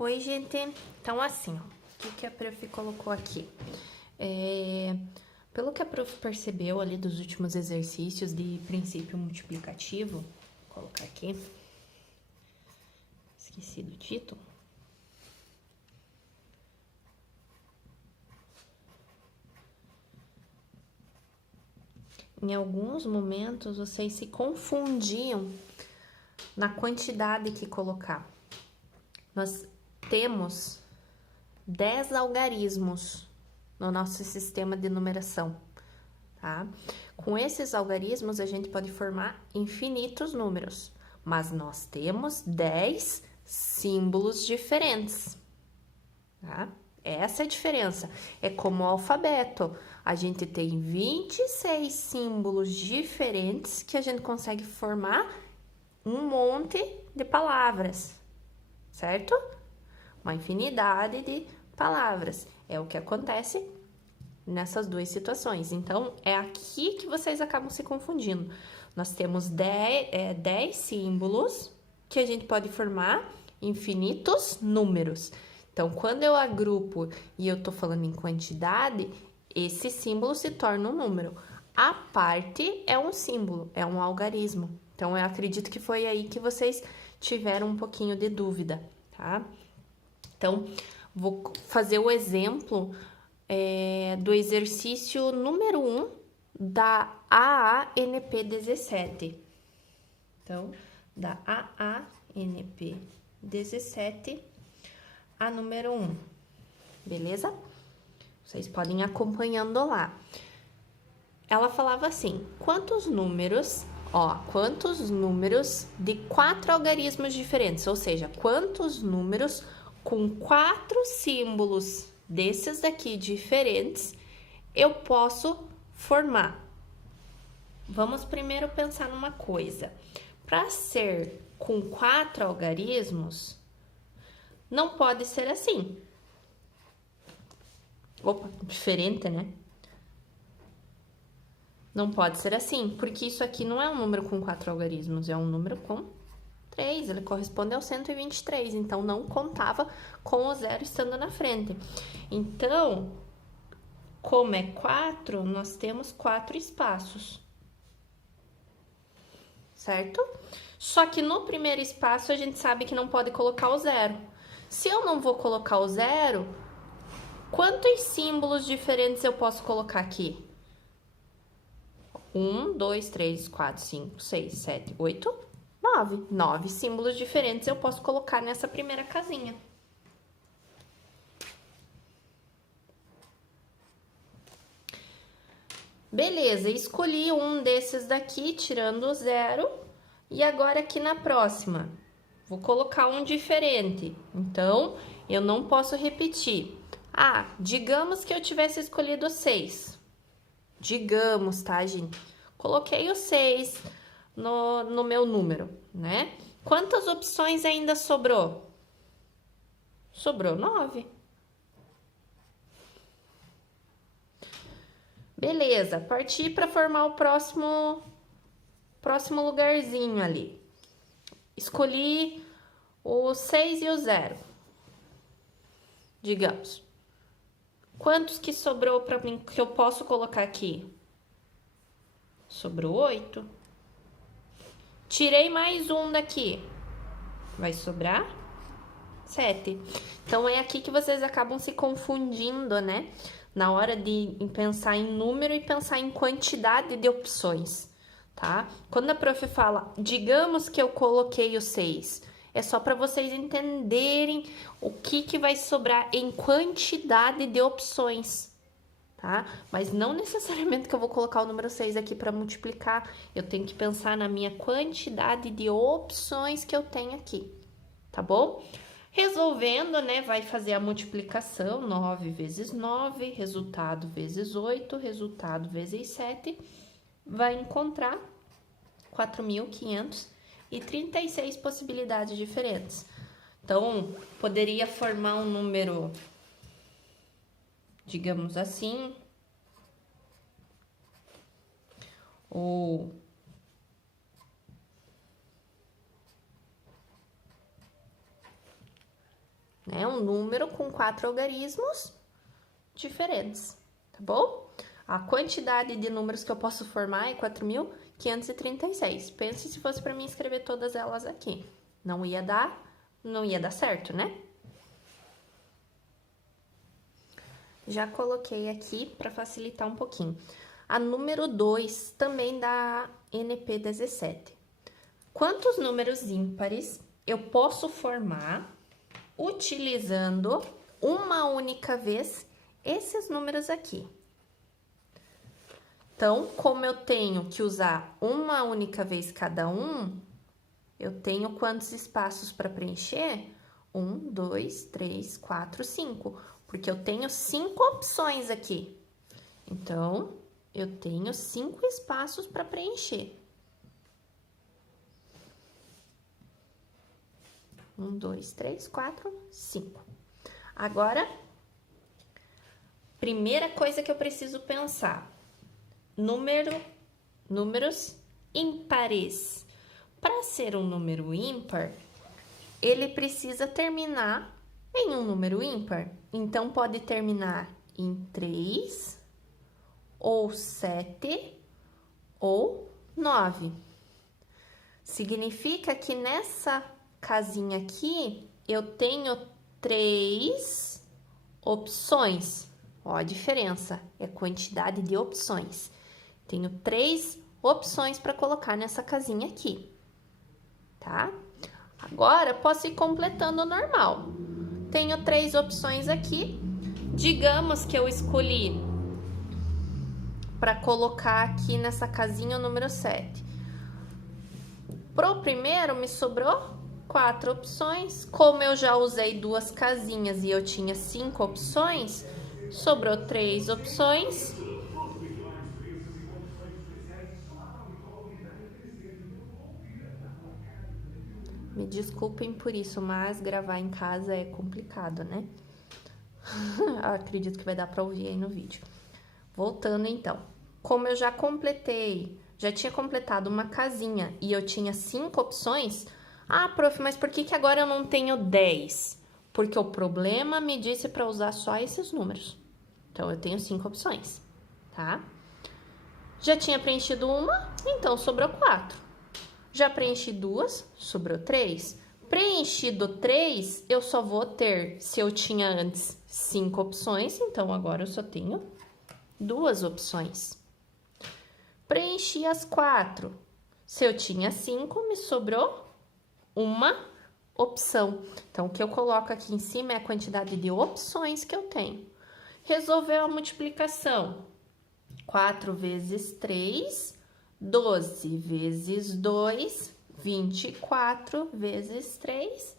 Oi, gente. Então, assim, ó, o que a prof colocou aqui? Pelo que a prof percebeu ali dos últimos exercícios de princípio multiplicativo, vou colocar aqui, esqueci do título. Em alguns momentos, vocês se confundiam na quantidade que colocar. Nós temos 10 algarismos no nosso sistema de numeração, tá? Com esses algarismos, a gente pode formar infinitos números, mas nós temos 10 símbolos diferentes, tá? Essa é a diferença. É como o alfabeto. A gente tem 26 símbolos diferentes que a gente consegue formar um monte de palavras, certo? Uma infinidade de palavras. É o que acontece nessas duas situações. Então, é aqui que vocês acabam se confundindo. Nós temos 10 símbolos que a gente pode formar infinitos números. Então, quando eu agrupo e eu tô falando em quantidade, esse símbolo se torna um número. A parte é um símbolo, é um algarismo. Então, eu acredito que foi aí que vocês tiveram um pouquinho de dúvida, tá? Então, vou fazer o exemplo do exercício número 1 da AANP 17. Então, da AANP 17, a número 1, beleza? Vocês podem ir acompanhando lá. Ela falava assim, quantos números de 4 algarismos diferentes, ou seja, quantos números com 4 símbolos desses daqui diferentes eu posso formar. Vamos primeiro pensar numa coisa. Para ser com 4 algarismos, não pode ser assim. Opa, diferente, né? Não pode ser assim, porque isso aqui não é um número com 4 algarismos, é um número com 3, ele corresponde ao 123, então não contava com o zero estando na frente. Então, como é 4, nós temos 4 espaços, certo? Só que no primeiro espaço a gente sabe que não pode colocar o zero. Se eu não vou colocar o zero, quantos símbolos diferentes eu posso colocar aqui? 1, 2, 3, 4, 5, 6, 7, 8, 9. 9 símbolos diferentes eu posso colocar nessa primeira casinha. Beleza, escolhi um desses daqui, tirando o zero. E agora aqui na próxima, vou colocar um diferente. Então, eu não posso repetir. Ah, digamos que eu tivesse escolhido 6. Digamos, tá, gente? Coloquei o 6 no meu número, né? Quantas opções ainda sobrou? Sobrou 9. Beleza, parti para formar o próximo lugarzinho ali. Escolhi o 6 e o 0. Digamos. Quantos que sobrou para mim que eu posso colocar aqui? Sobrou 8. Tirei mais um daqui. Vai sobrar 7. Então, é aqui que vocês acabam se confundindo, né? Na hora de pensar em número e pensar em quantidade de opções, tá? Quando a prof fala, digamos que eu coloquei o 6, é só para vocês entenderem o que vai sobrar em quantidade de opções, tá? Mas não necessariamente que eu vou colocar o número 6 aqui para multiplicar, eu tenho que pensar na minha quantidade de opções que eu tenho aqui, tá bom? Resolvendo, né, vai fazer a multiplicação, 9 vezes 9, resultado vezes 8, resultado vezes 7, vai encontrar 4.536 possibilidades diferentes. Então, poderia formar um número, digamos assim, ou né? Um número com 4 algarismos diferentes, tá bom? A quantidade de números que eu posso formar é 4.536. Pense se fosse para mim escrever todas elas aqui. Não ia dar certo, né? Já coloquei aqui para facilitar um pouquinho. A número 2 também da NP 17. Quantos números ímpares eu posso formar utilizando uma única vez esses números aqui? Então, como eu tenho que usar uma única vez cada um, eu tenho quantos espaços para preencher? 1, 2, 3, 4, 5. Porque eu tenho 5 opções aqui. Então, eu tenho 5 espaços para preencher. 1, 2, 3, 4, 5. Agora, primeira coisa que eu preciso pensar. Números ímpares. Para ser um número ímpar, ele precisa terminar em um número ímpar. Então, pode terminar em 3, ou 7, ou 9. Significa que nessa casinha aqui, eu tenho 3 opções. Ó, a diferença é a quantidade de opções. Tenho 3 opções para colocar nessa casinha aqui, tá? Agora, posso ir completando normal. Tenho 3 opções aqui. Digamos que eu escolhi para colocar aqui nessa casinha o número 7. Pro primeiro, me sobrou 4 opções. Como eu já usei 2 casinhas e eu tinha 5 opções, sobrou 3 opções. Me desculpem por isso, mas gravar em casa é complicado, né? Acredito que vai dar para ouvir aí no vídeo. Voltando então. Como eu já tinha completado uma casinha e eu tinha 5 opções. Ah, prof, mas por que agora eu não tenho 10? Porque o problema me disse para usar só esses números. Então, eu tenho 5 opções, tá? Já tinha preenchido uma, então sobrou 4. Já preenchi 2, sobrou 3. Preenchido 3, eu só vou ter, se eu tinha antes 5 opções, então agora eu só tenho 2 opções. Preenchi as 4. Se eu tinha 5, me sobrou uma opção. Então, o que eu coloco aqui em cima é a quantidade de opções que eu tenho. Resolveu a multiplicação. 4 vezes 3, 12 vezes 2, 24 vezes 3,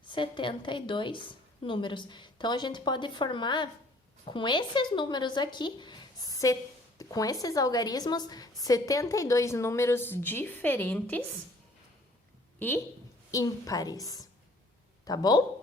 72 números. Então, a gente pode formar com esses números aqui, com esses algarismos, 72 números diferentes e ímpares, tá bom?